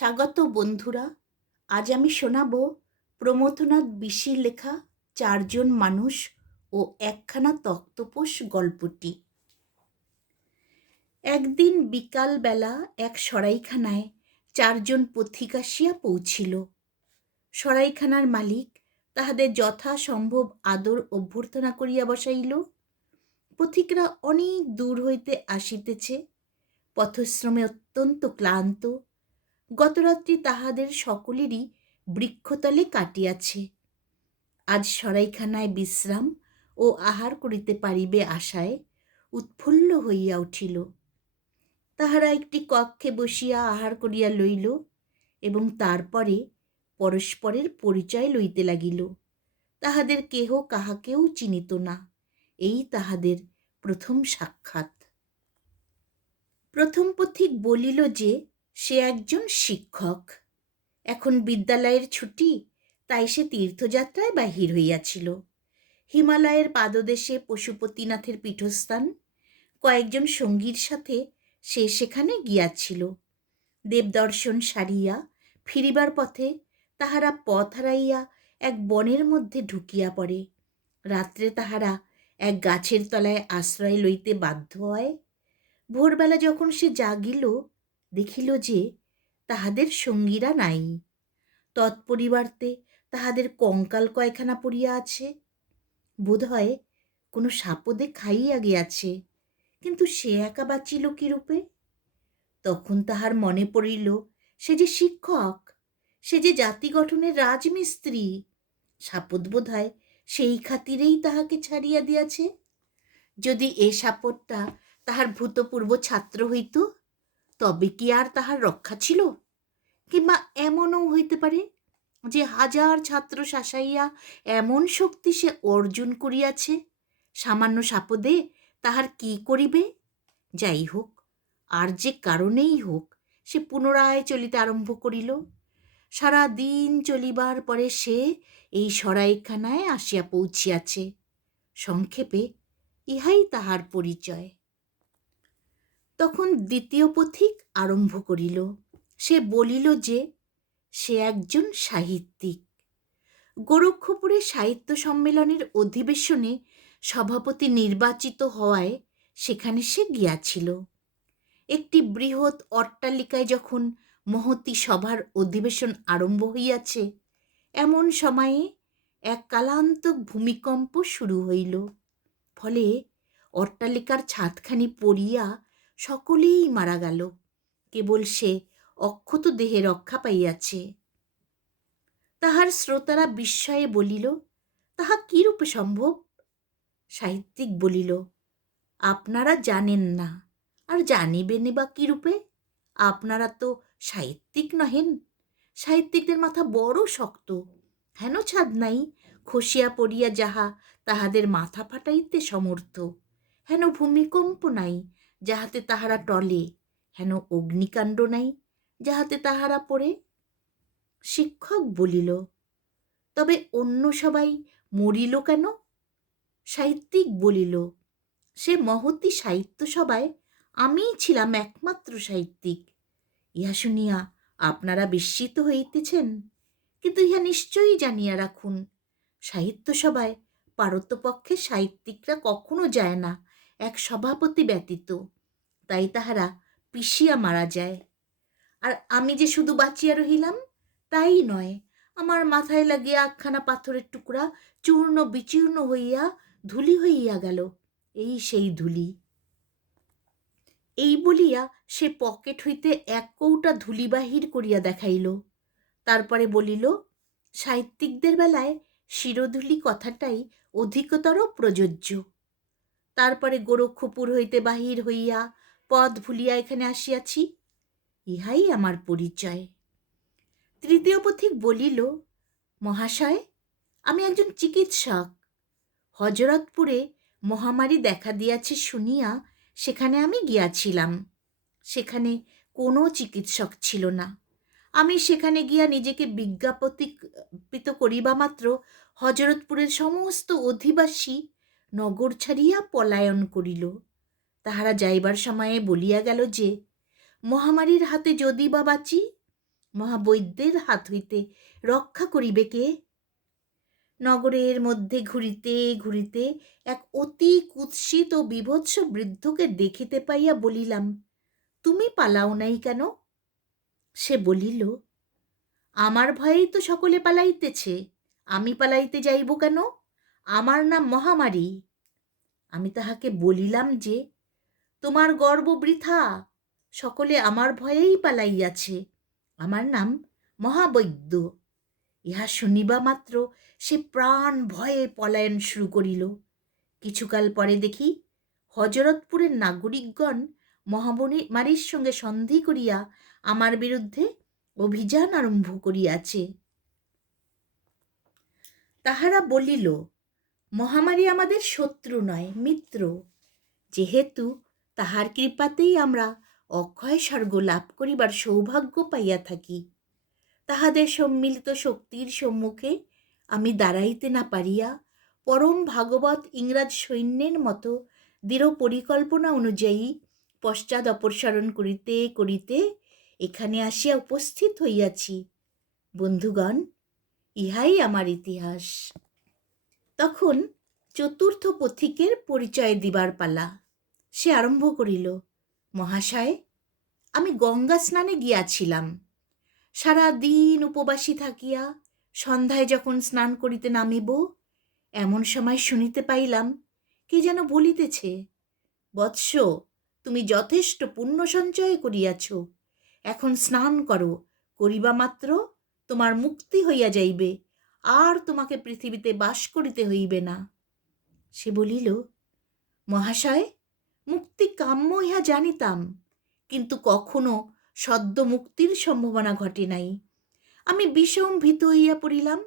স্বাগত বন্ধুরা। আজ আমি শোনাব প্রমথনাথ বিশির লেখা ৪জন মানুষ ও একখানা তক্তপোষ গল্পটি। একদিন বিকালবেলা এক সরাইখানায় ৪জন পথিক আসিয়া পৌঁছিল। সরাইখানার মালিক তাহাদের যথাসম্ভব আদর অভ্যর্থনা করিয়া বসাইল। পথিকরা অনেক দূর হইতে আসিতেছে, পথশ্রমে অত্যন্ত ক্লান্ত। গতরাত্রি তাহাদের সকলেরই বৃক্ষতলে কাটিয়াছে। আজ সরাইখানায় বিশ্রাম ও আহার করিতে পারিবে আশায় উৎফুল্ল হইয়া উঠিল। তাহারা একটি কক্ষে বসিয়া আহার করিয়া লইল এবং তারপরে পরস্পরের পরিচয় লইতে লাগিল। তাহাদের কেহ কাহাকেও চিনিত না। এই তাহাদের প্রথম সাক্ষাৎ। প্রথম পথিক বলিল যে সে একজন শিক্ষক। এখন বিদ্যালয়ের ছুটি, তাই সে তীর্থযাত্রায় বাহির হইয়াছিল। হিমালয়ের পাদদেশে পশুপতিনাথের পীঠস্থান, কয়েকজন সঙ্গীর সাথে সে সেখানে গিয়াছিল। দেবদর্শন সারিয়া ফিরিবার পথে তাহারা পথ হারাইয়া এক বনের মধ্যে ঢুকিয়া পড়ে। রাত্রে তাহারা এক গাছের তলায় আশ্রয় লইতে বাধ্য হয়। ভোরবেলা যখন সে জাগিল, দেখিল যে তাহাদের সঙ্গীরা নাই। তৎপরিবর্তে তাহাদের কঙ্কাল কয়খানা পড়িয়া আছে। বোধ হয় কোনো সাপদে খাইয়া গিয়াছে, কিন্তু সে একা বাঁচিল কিরূপে? তখন তাহার মনে পড়িল সে যে শিক্ষক, সে যে জাতি গঠনের রাজমিস্ত্রি। সাপদ বোধ হয় সেই খাতিরেই তাহাকে ছাড়িয়া দিয়াছে। যদি এ সাপদটা তাহার ভূতপূর্ব ছাত্র হইত, তবে কি আর তাহার রক্ষা ছিল? কিংবা এমনও হইতে পারে যে হাজার ছাত্র শাসাইয়া এমন শক্তি সে অর্জন করিয়াছে, সামান্য সাপদে তাহার কি করিবে? যাই হোক, আর যে কারণেই হোক, সে পুনরায় চলিতে আরম্ভ করিল। সারা দিন চলিবার পরে সে এই সরাইখানায় আসিয়া পৌঁছিয়াছে। সংক্ষেপে ইহাই তাহার পরিচয়। তখন দ্বিতীয় পথিক আরম্ভ করিল। সে বলিল যে সে একজন সাহিত্যিক। গোরক্ষপুরে সাহিত্য সম্মেলনের অধিবেশনে সভাপতি নির্বাচিত হওয়ায় সেখানে সে গিয়াছিল। একটি বৃহৎ অট্টালিকায় যখন মহতী সভার অধিবেশন আরম্ভ হইয়াছে, এমন সময়ে এক কালান্তক ভূমিকম্প শুরু হইল। ফলে অট্টালিকার ছাদখানি পড়িয়া সকলেই মারা গেল। কেবল সে অক্ষত দেহে রক্ষা পাইয়াছে। তাহার শ্রোতারা বিস্ময়ে বলিল, তাহা কিরূপে সম্ভব? সাহিত্যিক বলিল, আপনারা জানেন না, আর জানিবেনই বা কিরূপে? আপনারা তো সাহিত্যিক নহেন। সাহিত্যিকদের মাথা বড় শক্ত, হেন ছাদ নাই খসিয়া পড়িয়া যাহা তাহাদের মাথা ফাটাইতে সমর্থ, হেন ভূমিকম্প নাই যাহাতে তাহারা টলে, হেন অগ্নিকাণ্ড নাই যাহাতে তাহারা পড়ে। শিক্ষক বলিল, তবে অন্য সবাই মরিল কেন? সাহিত্যিক বলিল, সে মহতী সাহিত্য সভায় আমিই ছিলাম একমাত্র সাহিত্যিক। ইহা শুনিয়া আপনারা বিস্মিত হইতেছেন, কিন্তু ইহা নিশ্চয়ই জানিয়া রাখুন, সাহিত্য সভায় পারতপক্ষে সাহিত্যিকরা কখনো যায় না, এক সভাপতি ব্যতীত। তাই তাহারা পিষিয়া মারা যায়। আর আমি যে শুধু বাঁচিয়া রহিলাম তাই নয়, আমার মাথায় লাগিয়া একখানা পাথরের টুকরা চূর্ণ বিচূর্ণ হইয়া ধূলি হইয়া গেল। এই সেই ধূলি। এই বলিয়া সে পকেট হইতে এক কৌটা ধূলি বাহির করিয়া দেখাইল। তারপরে বলিল, সাহিত্যিকদের বেলায় শিরোধূলি কথাটাই অধিকতর প্রযোজ্য। তারপরে গোরক্ষপুর হইতে বাহির হইয়া পথ ভুলিয়া এখানে আসিয়াছি। ইহাই আমার পরিচয়। তৃতীয় পথিক বলিল, মহাশয়, আমি একজন চিকিৎসক। হজরতপুরে মহামারী দেখা দিয়াছে শুনিয়া সেখানে আমি গিয়াছিলাম। সেখানে কোনো চিকিৎসক ছিল না। আমি সেখানে গিয়া নিজেকে বিজ্ঞাপিত করিবা মাত্র হজরতপুরের সমস্ত অধিবাসী নগর ছাড়িয়া পলায়ন করিল। তাহারা যাইবার সময়ে বলিয়া গেল যে মহামারীর হাতে যদি বা বাঁচি, মহাবৈদ্যের হাত হইতে রক্ষা করিবে কে? নগরের মধ্যে ঘুরিতে ঘুরিতে এক অতি কুৎসিত ও বীভৎস বৃদ্ধকে দেখিতে পাইয়া বলিলাম, তুমি পালাও নাই কেন? সে বলিল, আমার ভয়েই তো সকলে পালাইতেছে, আমি পালাইতে যাইব কেন? আমার নাম মহামারী। আমি তাহাকে বলিলাম যে, তোমার গর্ব বৃথা, সকলে আমার ভয়েই পালাইয়াছে, আমার নাম মহাবৈদ্য। ইহা শুনিবা মাত্র সে প্রাণ ভয়ে পলায়ন শুরু করিল। কিছুকাল পরে দেখি হজরতপুরের নাগরিকগণ মহামারীর সঙ্গে সন্ধি করিয়া আমার বিরুদ্ধে অভিযান আরম্ভ করিয়াছে। তাহারা বলিল, মহামারী আমাদের শত্রু নয়, মিত্র। যেহেতু তাহার কৃপাতেই আমরা অক্ষয় স্বর্গ লাভ করিবার সৌভাগ্য পাইয়া থাকি, তাহাদের সম্মিলিত শক্তির সম্মুখে আমি দাঁড়াইতে না পারিয়া পরম ভাগবত ইংরাজ সৈন্যের মতো দৃঢ় পরিকল্পনা অনুযায়ী পশ্চাৎ অপসরণ করিতে করিতে এখানে আসিয়া উপস্থিত হইয়াছি। বন্ধুগণ, ইহাই আমার ইতিহাস। তখন চতুর্থ পথিকের পরিচয় দিবার পালা। সে আরম্ভ করিল, মহাশয়, আমি গঙ্গা স্নানে গিয়াছিলাম। সারা দিন উপবাসী থাকিয়া সন্ধ্যায় যখন স্নান করিতে নামিব, এমন সময় শুনিতে পাইলাম কে যেন বলিতেছে, বৎস, তুমি যথেষ্ট পুণ্য সঞ্চয় করিয়াছ, এখন স্নান করো, করিবা মাত্র তোমার মুক্তি হইয়া যাইবে, আর তোমাকে পৃথিবীতে বাস করিতে হইবে না। সে বলিল, মহাশয়, মুক্তি কাম্য ইহা জানিতাম, কিন্তু কখনো সদ্য মুক্তির সম্ভাবনা ঘটে নাই। আমি বিষম ভীত হইয়া পড়িলাম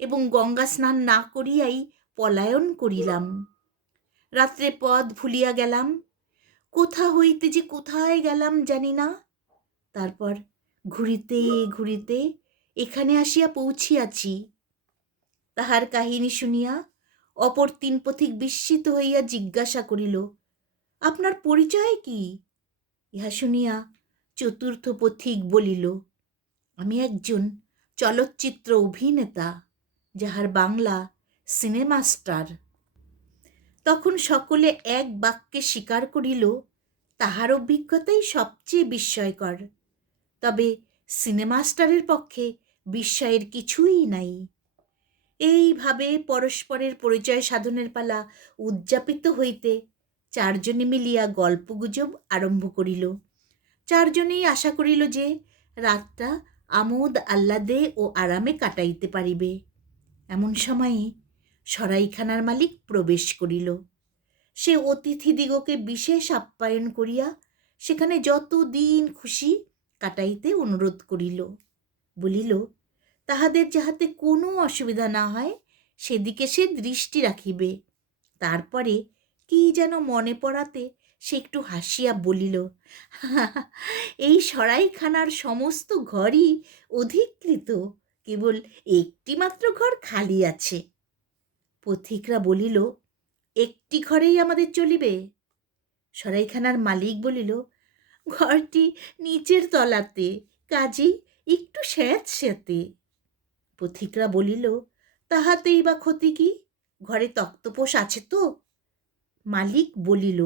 এবং গঙ্গা স্নান না করিয়াই পলায়ন করিলাম। রাত্রে পথ ভুলিয়া গেলাম, কোথা হইতে যে কোথায় গেলাম জানি না। তারপর ঘুরিতে ঘুরিতে এখানে আসিয়া পৌঁছিয়াছি। তাহার কাহিনী শুনিয়া অপর তিন পথিক বিস্মিত হইয়া জিজ্ঞাসা করিল, আপনার পরিচয় কি? ইহা শুনিয়া চতুর্থ পথিক বলিল, আমি একজন চলচ্চিত্র অভিনেতা, যাহার বাংলা সিনেমা স্টার। তখন সকলে এক বাক্যে স্বীকার করিল, তাহার অভিজ্ঞতাই সবচেয়ে বিস্ময়কর। তবে সিনেমা স্টারের পক্ষে বিস্ময়ের কিছুই নাই। এইভাবে পরস্পরের পরিচয় সাধনের পালা উদযাপিত হইতে চারজনে মিলিয়া গল্পগুজব আরম্ভ করিল। চারজনেই আশা করিল যে রাতটা আমোদ আহ্লাদে ও আরামে কাটাইতে পারিবে। এমন সময়ে সরাইখানার মালিক প্রবেশ করিল। সে অতিথিদিগকে বিশেষ আপ্যায়ন করিয়া সেখানে যত দিন খুশি কাটাইতে অনুরোধ করিল। বলিল, তাহাদের যাহাতে কোনো অসুবিধা না হয় সেদিকে সে দৃষ্টি রাখিবে। তারপরে কি যেন মনে পড়াতে সে একটু হাসিয়া বলিল, এই সরাইখানার সমস্ত ঘরই অধিকৃত, কেবল একটি মাত্র ঘর খালি আছে। পথিকরা বলিল, একটি ঘরেই আমাদের চলিবে? সরাইখানার মালিক বলিল, ঘরটি নিচের তলাতে, কাজেই একটু স্যাঁতস্যাঁতে। পথিকরা বলিল, তাহাতেই বা ক্ষতি কি, ঘরে তক্তপোষ আছে তো? মালিক বলিল,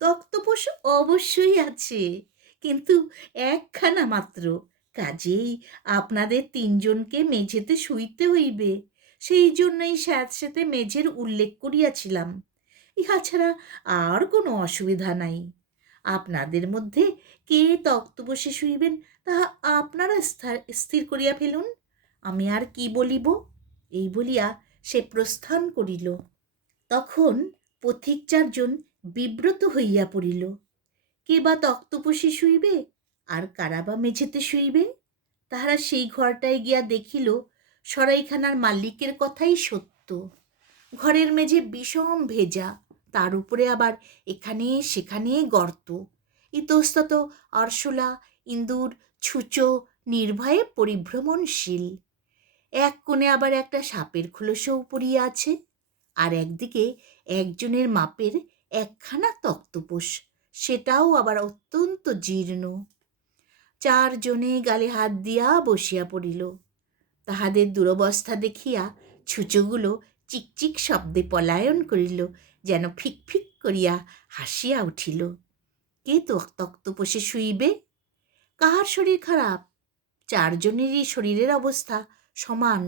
তক্তপোষ অবশ্যই আছে, কিন্তু একখানা মাত্র, কাজেই আপনাদের তিনজনকে মেঝেতে শুইতে হইবে, সেই জন্যই স্যাঁতস্যাঁতে মেঝের উল্লেখ করিয়াছিলাম। ইহা ছাড়া আর কোনো অসুবিধা নাই। আপনাদের মধ্যে কে তক্তপোষে শুইবেন তাহা আপনারা স্থির করিয়া ফেলুন, আমি আর কি বলিব। এই বলিয়া সে প্রস্থান করিল। তখন পথিক চারজন বিব্রত হইয়া পড়িল। কে বা তক্তপোষে শুইবে, আর কারা বা মেঝেতে শুইবে? তাহারা সেই ঘরটায় গিয়া দেখিল সরাইখানার মালিকের কথাই সত্য। ঘরের মেঝে বিষম ভেজা, তার উপরে আবার এখানে সেখানে গর্ত। ইতস্তত আরশোলা ইঁদুর ছুঁচো নির্ভয়ে পরিভ্রমণশীল। এক কোণে আবার একটা সাপের খোলসও পড়িয়া আছে, আর একদিকে একজনের মাপের একখানা তক্তপোষ, সেটাও আবার অত্যন্ত জীর্ণ। চারজনে গালে হাত দিয়া বসিয়া পড়িল। তাহাদের দুরবস্থা দেখিয়া ছুঁচোগুলো চিকচিক শব্দে পলায়ন করিল, যেন ফিক ফিক করিয়া হাসিয়া উঠিল। কে তক্তপোষে শুইবে? কাহার শরীর খারাপ? চারজনেরই শরীরের অবস্থা সমান।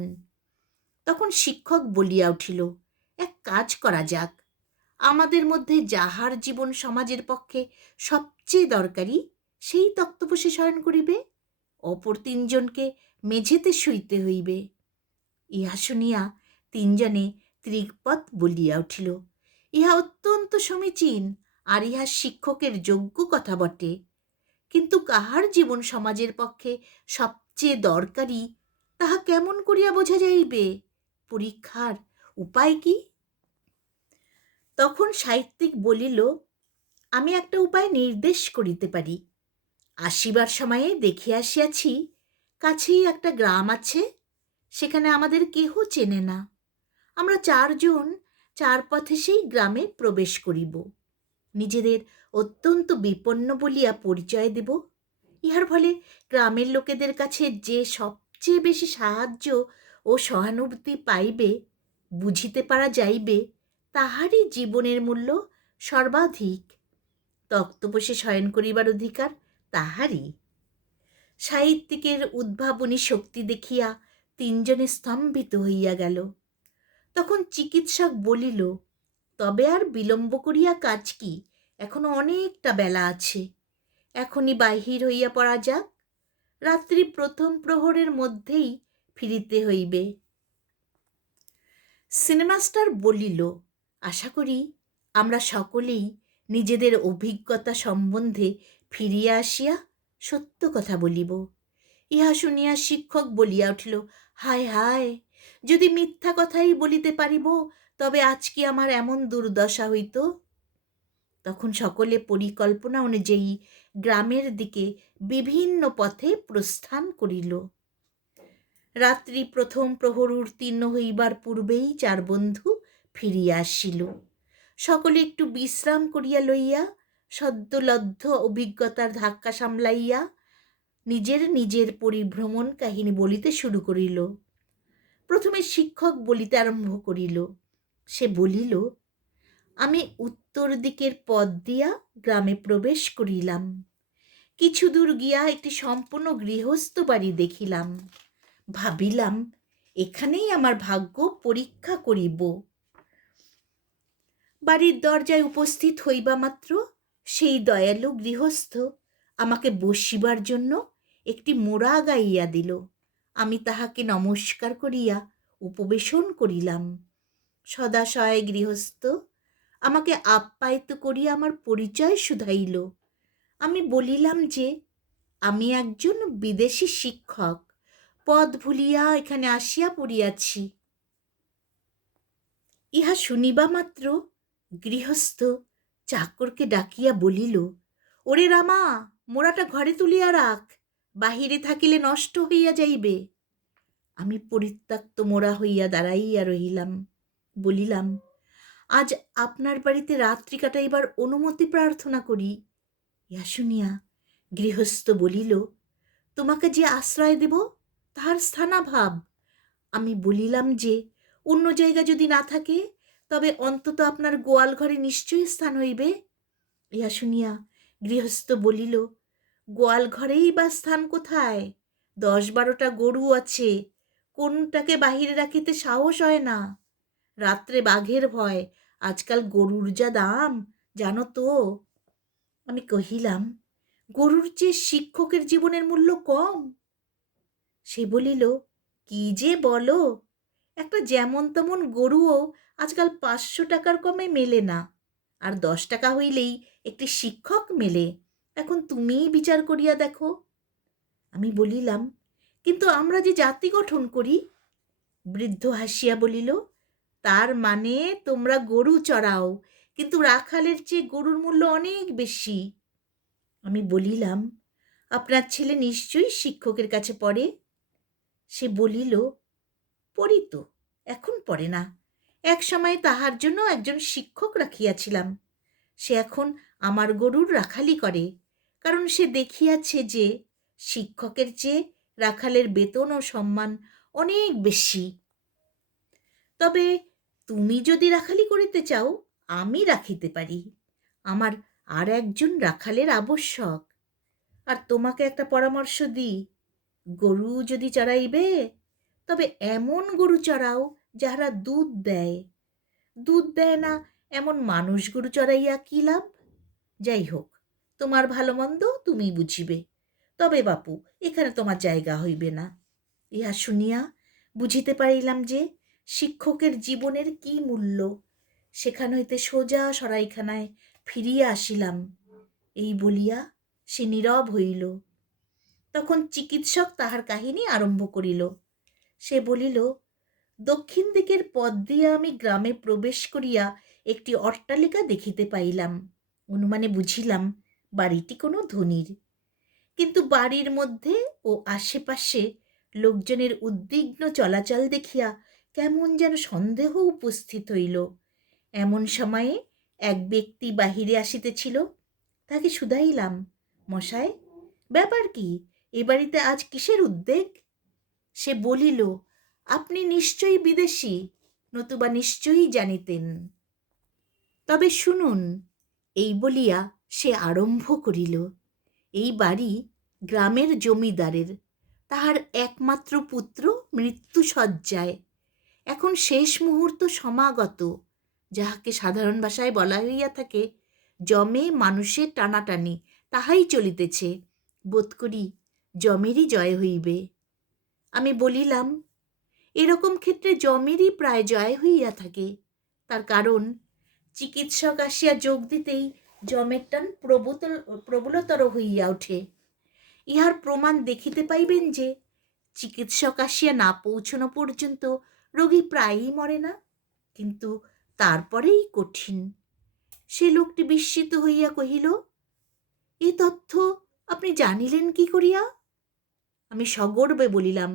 তখন শিক্ষক বলিয়া উঠিল, এক কাজ করা যাক, আমাদের মধ্যে যাহার জীবন সমাজের পক্ষে সবচেয়ে দরকারি সেই তক্তপোষে শয়ন করিবে, অপর তিনজনকে মেঝেতে শুইতে হইবে। ইহা শুনিয়া তিনজনে ত্রিকপথ বলিয়া উঠিল, ইহা অত্যন্ত সমীচীন, আর ইহা শিক্ষকের যোগ্য কথা বটে। কিন্তু কাহার জীবন সমাজের পক্ষে সবচেয়ে দরকারি তাহা কেমন করিয়া বোঝা যাইবে? পরীক্ষার উপায় কি? তখন সাহিত্যিক বলিল, আমি একটা উপায় নির্দেশ করিতে পারি। আসিবার সময়ে দেখিয়া আসিয়াছি, কাছেই একটা গ্রাম আছে, সেখানে আমাদের কেহ চেনে না। আমরা চারজন চার পথে সেই গ্রামে প্রবেশ করিব, নিজেদের অত্যন্ত বিপন্ন বলিয়া পরিচয় দেব। ইহার ফলে গ্রামের লোকেদের কাছে যে সবচেয়ে বেশি সাহায্য ও সহানুভূতি পাইবে, বুঝিতে পারা যাইবে তাহারই জীবনের মূল্য সর্বাধিক। তক্তপোষে শয়ন করিবার অধিকার তাহারই। সাহিত্যিকের উদ্ভাবনী শক্তি দেখিয়া তিনজনে স্তম্ভিত হইয়া গেল। তখন চিকিৎসক বলিল, তবে আর বিলম্ব করিয়া কাজ কি? এখনো অনেকটা বেলা আছে, এখনই বাহির হইয়া পড়া যাক। রাত্রি প্রথম প্রহরের মধ্যেই ফিরিতে হইবে। সিনেমাস্টার বলিল, আশা করি আমরা সকলেই নিজেদের অভিজ্ঞতা সম্বন্ধে ফিরিয়া আসিয়া সত্য কথা বলিব। ইহা শুনিয়া শিক্ষক বলিয়া উঠিল, হায় হায়, যদি মিথ্যা কথাই বলিতে পারিব তবে আজ কি আমার এমন দুর্দশা হইত। তখন সকলে পরিকল্পনা অনুযায়ী গ্রামের দিকে বিভিন্ন পথে প্রস্থান করিল। রাত্রি প্রথম প্রহর উত্তীর্ণ হইবার পূর্বেই চার বন্ধু ফিরিয়া আসিল। সকলে একটু বিশ্রাম করিয়া লইয়া সদ্যলব্ধ অভিজ্ঞতার ধাক্কা সামলাইয়া নিজের নিজের পরিভ্রমণ কাহিনী বলিতে শুরু করিল। প্রথমে শিক্ষক বলিতে আরম্ভ করিল। সে বলিল, আমি উত্তর দিকের পথ দিয়া গ্রামে প্রবেশ করিলাম। কিছু দূর গিয়া একটি সম্পূর্ণ গৃহস্থ বাড়ি দেখিলাম। ভাবিলাম, এখানেই আমার ভাগ্য পরীক্ষা করিব। বাড়ির দরজায় উপস্থিত হইবা মাত্র সেই দয়ালু গৃহস্থ আমাকে বসিবার জন্য একটি মোড়া গাইয়া দিল। আমি তাহাকে নমস্কার করিয়া উপবেশন করিলাম। সদাশয় গৃহস্থ আমাকে আপ্যায়িত করিয়া আমার পরিচয় শুধাইল। আমি বলিলাম যে আমি একজন বিদেশি শিক্ষক, পদ ভুলিয়া এখানে আসিয়া পড়িয়াছি। ইহা শুনিবা মাত্র গৃহস্থ চাকরকে ডাকিয়া বলিল, ওরে রামা, মোড়াটা ঘরে তুলিয়া রাখ, বাহিরে থাকিলে নষ্ট হইয়া যাইবে। আমি পরিত্যক্ত মোড়া হইয়া দাঁড়াইয়া রহিলাম। বলিলাম, আজ আপনার বাড়িতে রাত্রি কাটাইবার অনুমতি প্রার্থনা করি। ইহা শুনিয়া গৃহস্থ বলিল, তোমাকে যে আশ্রয় দেব তাহার স্থানাভাব। আমি বলিলাম যে অন্য জায়গা যদি না থাকে তবে অন্তত আপনার গোয়াল ঘরে নিশ্চয়ই স্থান হইবে। ইহা শুনিয়া গৃহস্থ বলিল, গোয়াল ঘরেই বা স্থান কোথায়? 10-12টা গরু আছে, কোনটাকে বাহিরে রাখিতে সাহস হয় না। রাত্রে বাঘের ভয়, আজকাল গরুর যা দাম জানো তো। আমি কহিলাম, গরুর চেয়ে শিক্ষকের জীবনের মূল্য কম? সে বলিল, কি যে বলো, একটা যেমন তেমন গরুও আজকাল 500 টাকার কমে মেলে না, আর 10 টাকা হইলেই একটি শিক্ষক মেলে। এখন তুমিই বিচার করিয়া দেখো। আমি বলিলাম, কিন্তু আমরা যে জাতি গঠন করি। বৃদ্ধ হাসিয়া বলিল, তার মানে তোমরা গরু চড়াও, কিন্তু রাখালের চেয়ে গরুর মূল্য অনেক বেশি। আমি বলিলাম, আপনার ছেলে নিশ্চয়ই শিক্ষকের কাছে পড়ে। সে বলিল, পড়ি তো, এখন পড়ে না। এক সময় তাহার জন্য একজন শিক্ষক রাখিয়াছিলাম। সে এখন আমার গরুর রাখালি করে, কারণ সে দেখিয়াছে যে শিক্ষকের চেয়ে রাখালের বেতন ও সম্মান অনেক বেশি। তবে তুমি যদি রাখালি করিতে চাও, আমি রাখিতে পারি। আমার আর একজন রাখালের আবশ্যক। আর তোমাকে একটা পরামর্শ দিই, গরু যদি চড়াইবে, তবে এমন গরু চড়াও যাহারা দুধ দেয়। দুধ দেয় না এমন মানুষ গরু চড়াইয়া কী লাভ? যাই হোক, তোমার ভালো মন্দ তুমি বুঝিবে। তবে বাপু, এখানে তোমার জায়গা হইবে না। ইহা শুনিয়া বুঝিতে পারিলাম যে শিক্ষকের জীবনের কি মূল্য। সেখান হইতে সোজা সরাইখানায় ফিরিয়া আসিলাম। এই বলিয়া সে নীরব হইল। তখন চিকিৎসক তাহার কাহিনী আরম্ভ করিল। সে বলিল, দক্ষিণ দিকের পথ দিয়া আমি গ্রামে প্রবেশ করিয়া একটি অট্টালিকা দেখিতে পাইলাম। অনুমানে বুঝিলাম বাড়িটি কোনো ধনীর। কিন্তু বাড়ির মধ্যে ও আশেপাশে লোকজনের উদ্বিগ্ন চলাচল দেখিয়া কেমন যেন সন্দেহ উপস্থিত হইল। এমন সময়ে এক ব্যক্তি বাহিরে আসিতেছিল। তাকে শুধাইলাম, মশায়, ব্যাপার কি? এ বাড়িতে আজ কিসের উদ্বেগ? সে বলিল, আপনি নিশ্চয়ই বিদেশী, নতুবা নিশ্চয়ই জানিতেন। তবে শুনুন। এই বলিয়া সে আরম্ভ করিল, এই বাড়ি গ্রামের জমিদারের। তাহার একমাত্র পুত্র মৃত্যুশয্যায়। এখন শেষ মুহূর্ত সমাগত, যাহাকে সাধারণ ভাষায় বলা হইয়া থাকে জমে মানুষের টানাটানি, তাহাই চলিতেছে। বোধ করি জমেরই জয় হইবে। আমি বলিলাম, এরকম ক্ষেত্রে জমেরই প্রায় জয় হইয়া থাকে। তার কারণ, চিকিৎসক আসিয়া যোগ দিতেই জমের টান প্রবলতর হইয়া ওঠে। ইহার প্রমাণ দেখিতে পাইবেন যে চিকিৎসক আসিয়া না পৌঁছানো পর্যন্ত রোগী প্রায়ই মরে না, কিন্তু তারপরেই কঠিন। সে লোকটি বিস্মিত হইয়া কহিল, এ তথ্য আপনি জানিলেন কি করিয়া? আমি সগর্বে বলিলাম,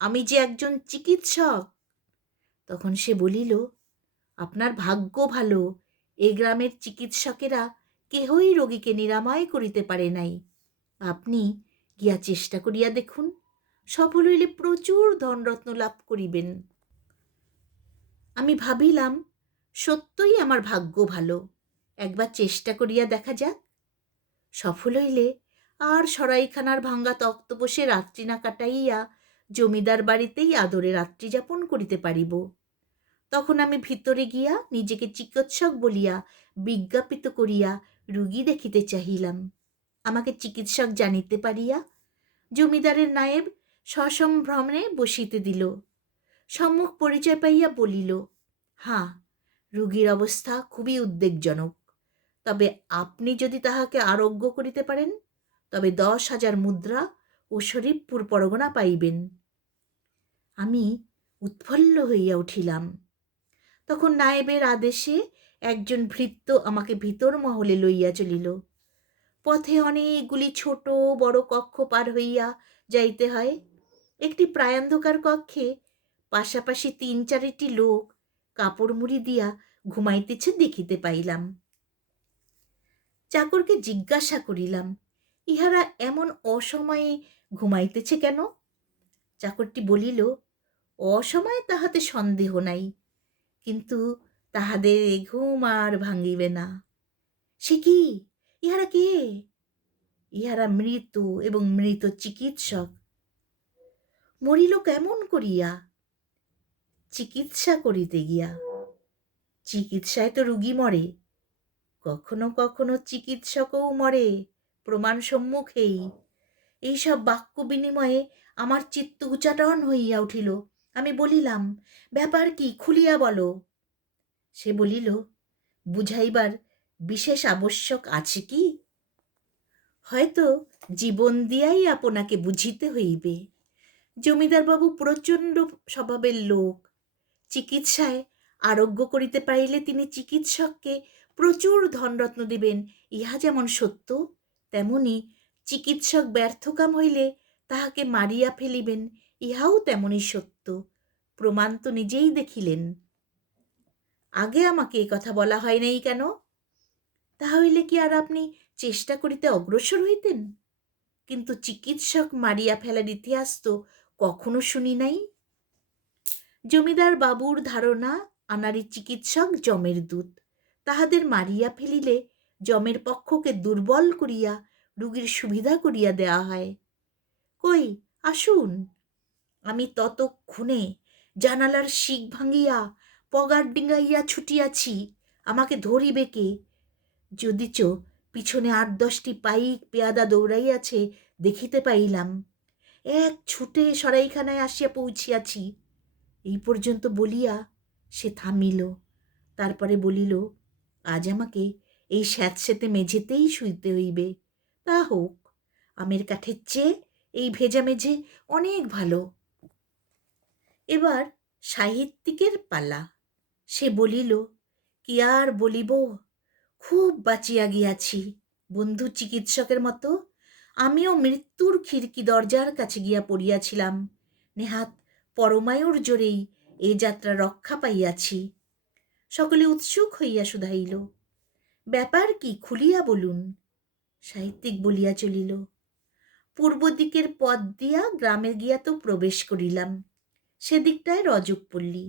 আমি যে একজন চিকিৎসক। তখন সে বলিল, আপনার ভাগ্য ভালো, এ গ্রামের চিকিৎসকেরা কেহই রোগীকে নিরাময় করিতে পারে নাই। আপনি গিয়া চেষ্টা করিয়া দেখুন, সফল হইলে প্রচুর ধনরত্ন লাভ করিবেন। আমি ভাবিলাম, সত্যই আমার ভাগ্য ভালো, একবার চেষ্টা করিয়া দেখা যাক। সফল হইলে আর সরাইখানার ভাঙ্গা তক্তপোষে রাত্রি না কাটাইয়া জমিদার বাড়িতেই আদরে রাত্রি যাপন করিতে পারিব। তখন আমি ভিতরে গিয়া নিজেকে চিকিৎসক বলিয়া বিজ্ঞাপিত করিয়া রুগী দেখিতে চাহিলাম। আমাকে চিকিৎসক জানিতে পারিয়া জমিদারের নায়েব সসম্ভ্রমে বসিতে দিল। সম্মুখ পরিচয় পাইয়া বলিল, হাঁ, রুগীর অবস্থা খুবই উদ্বেগজনক। তবে আপনি যদি তাহাকে আরোগ্য করিতে পারেন, তবে 10,000 মুদ্রা ও শরীফপুর পরগনা পাইবেন। আমি উৎফুল্ল হইয়া উঠিলাম। তখন নায়েবের আদেশে একজন ভৃত্য আমাকে ভিতর মহলে লইয়া চলিল। পথে অনেকগুলি ছোট বড় কক্ষ পার হইয়া যাইতে হয়। একটি প্রায়ান্ধকার কক্ষে পাশাপাশি 3-4টি লোক কাপড় মুড়ি দিয়া ঘুমাইতেছে দেখিতে পাইলাম। চাকরকে জিজ্ঞাসা করিলাম, ইহারা এমন অসময়ে ঘুমাইতেছে কেন? চাকরটি বলিল, অসময়ে তাহাতে সন্দেহ নাই, কিন্তু তাহাদের এ ঘুম আর ভাঙিবে না। সে কি? ইহারা কে? ইহারা মৃত এবং মৃত চিকিৎসক। মরিল কেমন করিয়া? চিকিৎসা করিতে গিয়া। চিকিৎসায় তো রুগী মরে, কখনো কখনো চিকিৎসকও মরে, প্রমাণ সম্মুখেই। এইসব বাক্য বিনিময়ে আমার চিত্ত উচাটন হইয়া উঠিল। আমি বলিলাম, ব্যাপার কি, খুলিয়া বলো। সে বলিল, বুঝাইবার বিশেষ আবশ্যক আছে কি? হয়তো জীবন দিয়াই আপনাকে বুঝিতে হইবে। জমিদারবাবু প্রচণ্ড স্বভাবের লোক। চিকিৎসায় আরোগ্য করিতে পারিলে তিনি চিকিৎসককে প্রচুর ধনরত্ন দিবেন, ইহা যেমন সত্য, তেমনি চিকিৎসক ব্যর্থকাম হইলে তাহাকে মারিয়া ফেলিবেন, ইহাও তেমনি সত্য। প্রমাণ তো নিজেই দেখিলেন। আগে আমাকে এ কথা বলা হয় নাই কেন? তাহলে কি আর আপনি চেষ্টা করিতে অগ্রসর হইতেন? কিন্তু চিকিৎসক মারিয়া ফেলার ইতিহাস তো কখনো শুনি নাই। জমিদার বাবুর ধারণা আনাড়ি চিকিৎসক যমের দূত, তাহাদের মারিয়া ফেলিলে যমের পক্ষকে দুর্বল করিয়া রুগীর সুবিধা করিয়া দেওয়া হয়। কই আসুন। আমি ততক্ষণে জানালার শিক ভাঙিয়া পগার ডিঙ্গাইয়া ছুটিয়াছি, আমাকে ধরিবে কে? যদিচ পিছনে ৮-১০টি পাইক পেয়াদা দৌড়াইয়াছে দেখিতে পাইলাম। এক ছুটে সরাইখানায় আসিয়া পৌঁছিয়াছি। এই পর্যন্ত বলিয়া সে থামিল। তারপরে বলিল, আজ আমাকে এই স্যাঁতসেঁতে মেঝেতেই শুইতে হইবে। তা হোক, আমের কাঠের চেয়ে এই ভেজা মেঝে অনেক ভালো। এবার সাহিত্যিকের পালা। সে বলিল, কি আর বলিব, খুব বাঁচিয়া গিয়াছি। বন্ধু চিকিৎসকের মতো আমিও মৃত্যুর খিড়কি দরজার কাছে গিয়া পড়িয়াছিলাম। নেহাত পরমায়ুর জোরেই এ যাত্রা রক্ষা পাইয়াছি। সকলে উৎসুক হইয়া শুধাইল, ব্যাপার কি, খুলিয়া বলুন। সাহিত্যিক বলিয়া চলিল, পূর্ব দিকের পথ দিয়া গ্রামে গিয়া তো প্রবেশ করিলাম। সেদিকটায় রজকপল্লী।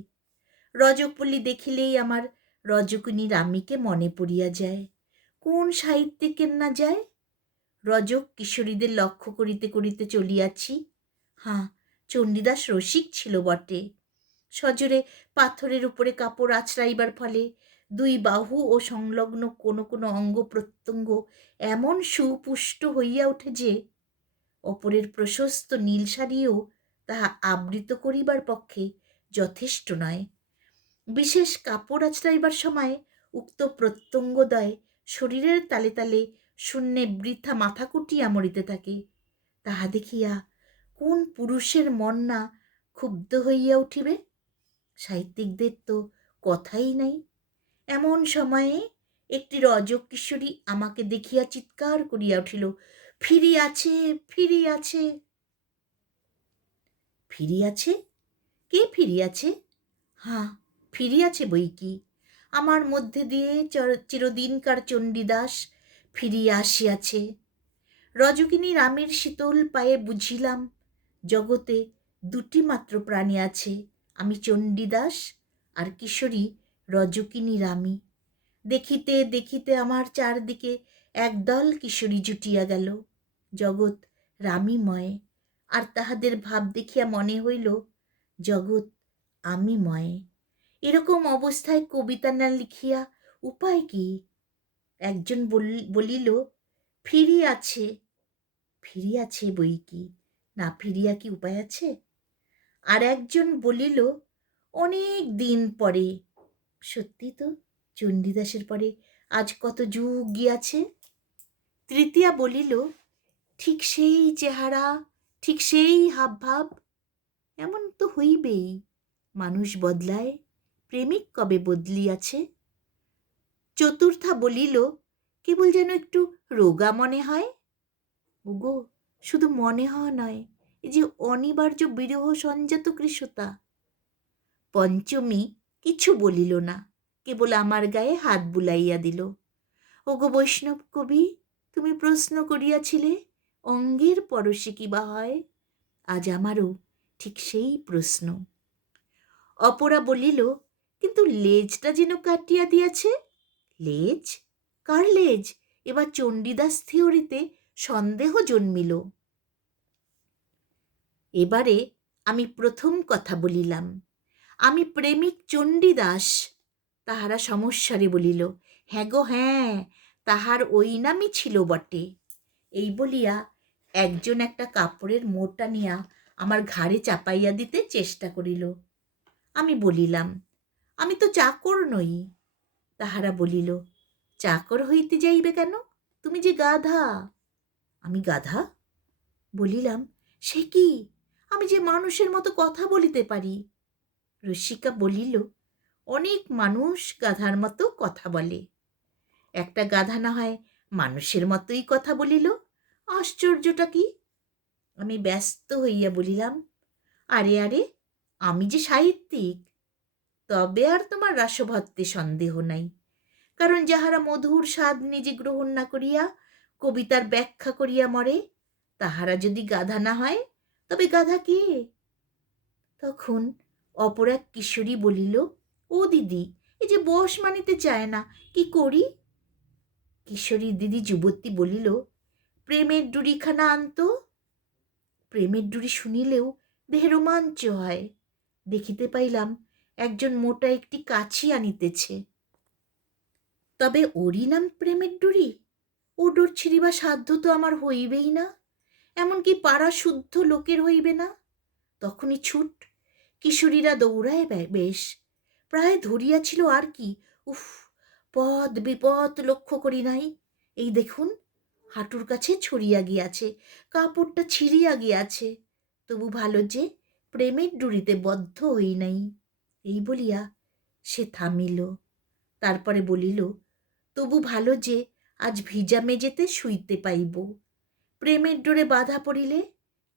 রজকপল্লী দেখিলেই আমার রজকিনী রামীকে মনে পড়িয়া যায়। কোন সাহিত্যিকের না যায়? রজক কিশোরীদের লক্ষ্য করিতে করিতে চলিয়াছি। হাঁ, চণ্ডীদাস রসিক ছিল বটে। সজোরে পাথরের উপরে কাপড় আছড়াইবার ফলে দুই বাহু ও সংলগ্ন কোনো কোনো অঙ্গ প্রত্যঙ্গ এমন সুপুষ্ট হইয়া ওঠে যে অপরের প্রশস্ত নীল শাড়িও তাহা আবৃত করিবার পক্ষে যথেষ্ট নয়। বিশেষ কাপড় আছড়াইবার সময় উক্ত প্রত্যঙ্গদ্বয় শরীরের তালে তালে শূন্যে বৃথা মাথা কুটিয়া মরিতে থাকে। তাহা দেখিয়া কোন পুরুষের মন না ক্ষুব্ধ হইয়া উঠিবে? সাহিত্যিকদের তো কথাই নাই। এমন সময়ে একটি রজক কিশোরী আমাকে দেখিয়া চিৎকার করিয়া উঠিল, ফিরিয়াছে, ফিরিয়াছে। ফিরিয়াছে? কে ফিরিয়াছে? হাঁ, ফিরিয়াছে বই কি। আমার মধ্যে দিয়ে চিরদিনকার চণ্ডীদাস ফিরিয়া আসিয়াছে। রজকিনী রামের শীতল পায়ে বুঝিলাম জগতে দুটি মাত্র প্রাণী আছে, আমি চণ্ডীদাস আর কিশোরী রজকিনী রামী। দেখিতে দেখিতে আমার চারদিকে একদল কিশোরী জুটিয়া গেল। জগৎ রামীময়, আর তাহাদের ভাব দেখিয়া মনে হইল জগৎ আমিময়। এরকম অবস্থায় কবিতা না লিখিয়া উপায় কি? একজন বলিল, ফিরিয়াছে। ফিরিয়াছে বই কি, না ফিরিয়া কি উপায় আছে? আর একজন বলিল, অনেক দিন পরে। সত্যি তো, চণ্ডীদাসের পরে আজ কত যুগ গিয়াছে। তৃতীয়া বলিল, ঠিক সেই চেহারা, ঠিক সেই হাবভাব। এমন তো হইবেই, মানুষ বদলায়, প্রেমিক কবে বদলিয়াছে? চতুর্থা বলিল, কেবল যেন একটু রোগা মনে হয়। ওগো, শুধু মনে হওয়া নয়, এই যে অনিবার্য বিরহ সঞ্জাত কৃশতা। পঞ্চমী কিছু বলিল না, কেবল আমার গায়ে হাত বুলাইয়া দিল। ওগো বৈষ্ণব কবি, তুমি প্রশ্ন করিয়াছিলে অঙ্গের পরশে কি বা হয়, আজ আমারও ঠিক সেই প্রশ্ন। অপরা বলিল, কিন্তু লেজটা যেন কাটিয়া দিয়াছে। লেজ? কার লেজ? এবার চণ্ডীদাস থিওরিতে সন্দেহ জন্মিল। এবারে আমি প্রথম কথা বলিলাম, আমি প্রেমিক চণ্ডীদাস। তাহারা সমস্যারে বলিল, হ্যাঁ গো হ্যাঁ, তাহার ওই নামই ছিল বটে। এই বলিয়া একজন একটা কাপড়ের মোড় টানিয়া আমার ঘাড়ে চাপাইয়া দিতে চেষ্টা করিল। আমি বলিলাম, আমি তো চাকর নই। তাহারা বলিল, চাকর হইতে যাইবে কেন, তুমি যে গাধা। আমি গাধা? বলিলাম, সে কি, আমি যে মানুষের মতো কথা বলিতে পারি। রসিকা বলিল, অনেক মানুষ গাধার মতো কথা বলে, একটা গাধা না হয় মানুষের মতোই কথা বলিল, আশ্চর্যটা কি? আমি ব্যস্ত হইয়া বলিলাম, আরে আরে, আমি যে সাহিত্যিক। তবে আর তোমার রাসভত্তে সন্দেহ নাই, কারণ যাহারা মধুর স্বাদ নিজে গ্রহণ না করিয়া কবিতার ব্যাখ্যা করিয়া মরে, তাহারা যদি গাধা না হয় তবে গাধা কে? তখন অপর এক কিশোরী বলিল, ও দিদি, এই যে বস মানিতে চায় না, কি করি? কিশোরী দিদি যুবতী বলিল, প্রেমের ডুরিখানা আনতো। প্রেমের ডুরি শুনিলেও দেহে রোমাঞ্চ হয়। দেখিতে পাইলাম একজন মোটা একটি কাছি আনিতেছে। তবে ওরই নাম প্রেমের ডুরি? ও ডোর ছিঁড়িবা সাধ্য তো আমার হইবেই না, এমনকি পাড়া শুদ্ধ লোকের হইবে না। তখনই ছুট, কিশোরীরা দৌড়ায় বেশ, প্রায় ধরিয়াছিল আর কি। উফ, পদ বিপদ লক্ষ্য করি নাই। এই দেখুন, হাঁটুর কাছে ছড়িয়া গিয়াছে, কাপড়টা ছিঁড়িয়া গিয়াছে। তবু ভালো যে প্রেমের ডুরিতে বদ্ধ হই নাই। এই বলিয়া সে থামিল। তারপরে বলিল, তবু ভালো যে আজ ভিজা মেজেতে শুইতে পাইব। প্রেমের ডোরে বাধা পড়িলে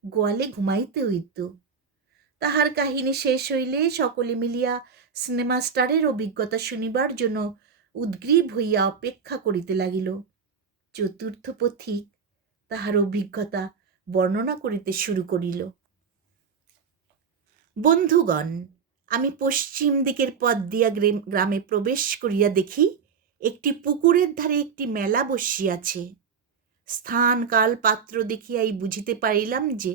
গোয়ালে ঘুমাইতে হইত। তাহার কাহিনী শেষ হইলে সকলে মিলিয়া সিনেমা স্টারের অভিজ্ঞতা শুনিবার জন্য উদ্গ্রীব হইয়া অপেক্ষা করিতে লাগিল। চতুর্থ পথিক তাহার অভিজ্ঞতা বর্ণনা করিতে শুরু করিল। বন্ধুগণ, আমি পশ্চিম দিকের পথ দিয়া গ্রামে প্রবেশ করিয়া দেখি একটি পুকুরের ধারে একটি মেলা বসিয়াছে। স্থান কাল পাত্র দেখিয়াই বুঝিতে পারিলাম যে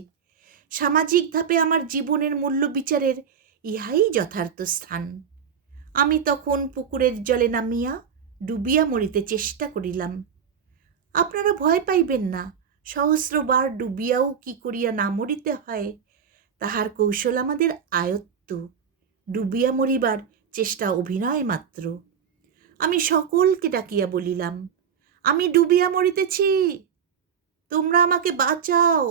সামাজিক ধাপে আমার জীবনের মূল্য বিচারের ইহাই যথার্থ স্থান। আমি তখন পুকুরের জলে নামিয়া ডুবিয়া মরিতে চেষ্টা করিলাম। আপনারা ভয় পাইবেন না, সহস্রবার ডুবিয়াও কি করিয়া না মরিতে হয় তাহার কৌশল আমাদের আয়ত্ত। ডুবিয়া মরিবার চেষ্টা অভিনয় মাত্র। আমি সকলকে ডাকিয়া বলিলাম, আমি ডুবিয়া মরিতেছি, তোমরা আমাকে বাঁচাও।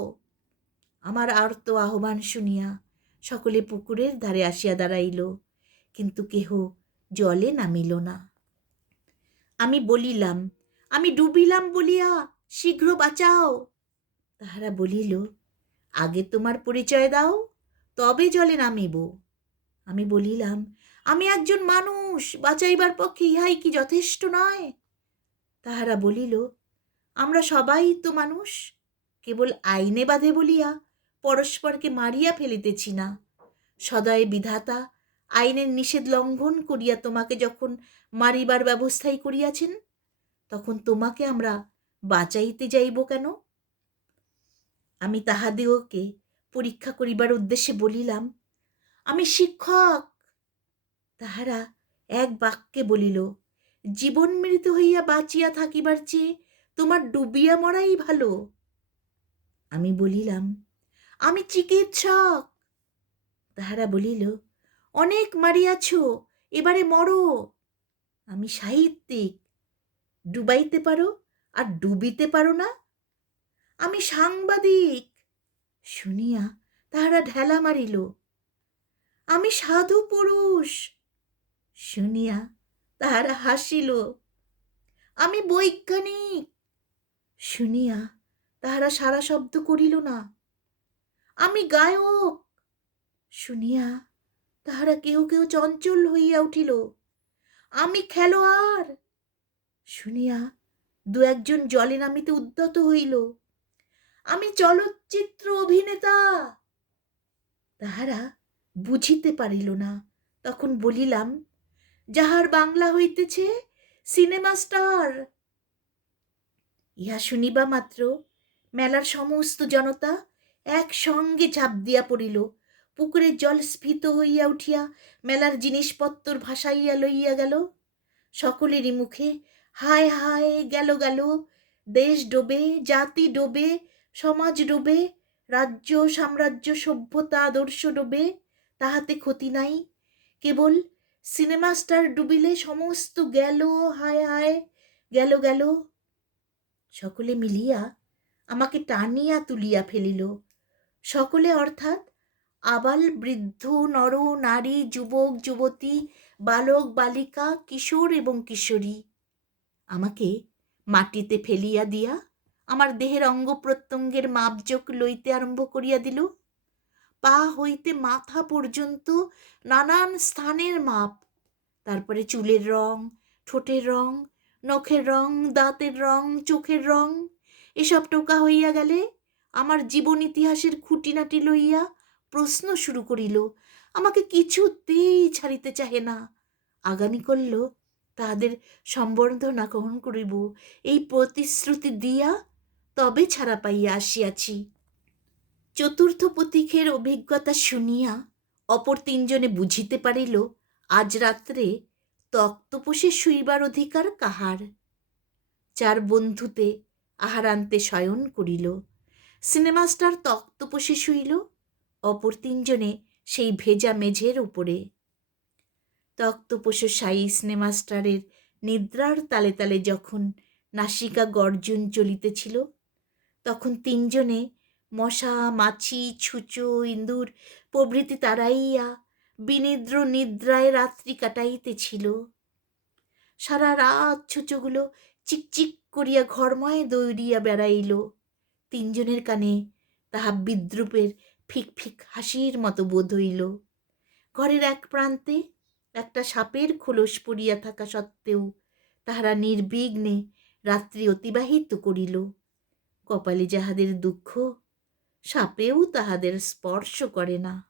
আমার আর্ত আহ্বান শুনিয়া সকলে পুকুরের ধারে আসিয়া দাঁড়াইল, কিন্তু কেহ জলে নামিল না। আমি বলিলাম, আমি ডুবিলাম বলিয়া শীঘ্র বাঁচাও। তাহারা বলিল, আগে তোমার পরিচয় দাও, তবে জলে নামিব। আমি বলিলাম, আমি একজন মানুষ, বাঁচাইবার পক্ষে ইহাই কি যথেষ্ট নয়? তাহারা বলিল, আমরা সবাই তো মানুষ, কেবল আইনে বাঁধে বলিয়া পরস্পরকে মারিয়া ফেলিতেছি না। সদয় বিধাতা আইনের নিষেধ লঙ্ঘন করিয়া তোমাকে যখন মারিবার ব্যবস্থাই করিয়াছেন, তখন তোমাকে আমরা বাঁচাইতে যাইব কেন? আমি তাহাদিওকে পরীক্ষা করিবার উদ্দেশ্যে বলিলাম, আমি শিক্ষক। তাহারা এক বাক্যে বলিল, জীবন মৃত হইয়া বাঁচিয়া থাকিবার চেয়ে তোমার ডুবিয়া মরাই ভালো। আমি বলিলাম, আমি চিকিৎসক। তাহারা বলিল, অনেক মারিয়াছ, এবারে মরো। আমি সাহিত্যিক, ডুবাইতে পারো আর ডুবিতে পারো না। আমি সাংবাদিক। শুনিয়া তাহারা ঢেলা মারিল। আমি সাধু পুরুষ। শুনিয়া তাহারা হাসিল। আমি বৈজ্ঞানিক। শুনিয়া তাহারা সারা শব্দ করিল না। আমি গায়ক। শুনিয়া তাহারা কেউ কেউ চঞ্চল হইয়া উঠিল। আমি খেলোয়াড়। শুনিয়া দু একজন জলে নামিতে উদ্যত হইল। আমি চলচ্চিত্র অভিনেতা। তাহারা বুঝিতে পারিল না। তখন বলিলাম, যাহার বাংলা হইতেছে সিনেমা স্টার। ইহা শুনিবা মাত্র মেলার সমস্ত জনতা একসঙ্গে ঝাঁপ দিয়া পড়িল। পুকুরের জল স্ফীত হইয়া উঠিয়া মেলার জিনিসপত্র ভাসাইয়া লইয়া গেল। সকলেরই মুখে হায় হায়, গেল গেল, দেশ ডোবে, জাতি ডোবে, সমাজ ডোবে, রাজ্য সাম্রাজ্য সভ্যতা আদর্শ ডোবে, তাহাতে ক্ষতি নাই, কেবল সিনেমা স্টার ডুবিলে সমস্ত গেল, হায় হায়, গেল গেল। সকলে মিলিয়া আমাকে টানিয়া তুলিয়া ফেলিল। সকলে অর্থাৎ আবাল বৃদ্ধ, নর নারী, যুবক যুবতী, বালক বালিকা, কিশোর এবং কিশোরী আমাকে মাটিতে ফেলিয়া দিয়া আমার দেহের অঙ্গ প্রত্যঙ্গের মাপজোক লইতে আরম্ভ করিয়া দিল। পা হইতে মাথা পর্যন্ত নানান স্থানের মাপ, তারপরে চুলের রং, ঠোঁটের রং, নখের রং, দাঁতের রং, চোখের রং, এসব টোকা হইয়া গেলে আমার জীবন ইতিহাসের খুঁটিনাটি লইয়া প্রশ্ন শুরু করিল। আমাকে কিছুতেই ছাড়িতে চাহে না। আগামী করল তাহাদের সম্বর্ধনা গ্রহণ করিব এই প্রতিশ্রুতি দিয়া তবে ছাড়া পাইয়া আসিয়াছি। চতুর্থ পথিকের অভিজ্ঞতা শুনিয়া অপর তিনজনে বুঝিতে পারিল আজ রাত্রে তক্তপোষে শুইবার অধিকার কাহার। চার বন্ধুতে আহারান্তে শয়ন করিল। সিনেমাস্টার তক্তপোষে শুইল, অপর তিনজনে সেই ভেজা মেঝের উপরে। তক্তপোষ সাই সিনেমাস্টারের নিদ্রার তালে তালে যখন নাসিকা গর্জন চলিতেছিল, তখন তিনজনে মশা মাছি ছুঁচো ইঁদুর প্রভৃতি তাড়াইয়া বিনিদ্র নিদ্রায় রাত্রি কাটাইতেছিল। সারা রাত ছুঁচোগুলো চিকচিক করিয়া ঘরময় দৌড়িয়া বেড়াইল। তিনজনের কানে তাহা বিদ্রূপের ফিক ফিক হাসির মতো বোধ হইল। ঘরের এক প্রান্তে একটা সাপের খোলস পড়িয়া থাকা সত্ত্বেও তাহারা নির্বিঘ্নে রাত্রি অতিবাহিত করিল। কপালে যাহাদের দুঃখ, সাপেও তাহাদের স্পর্শ করে না।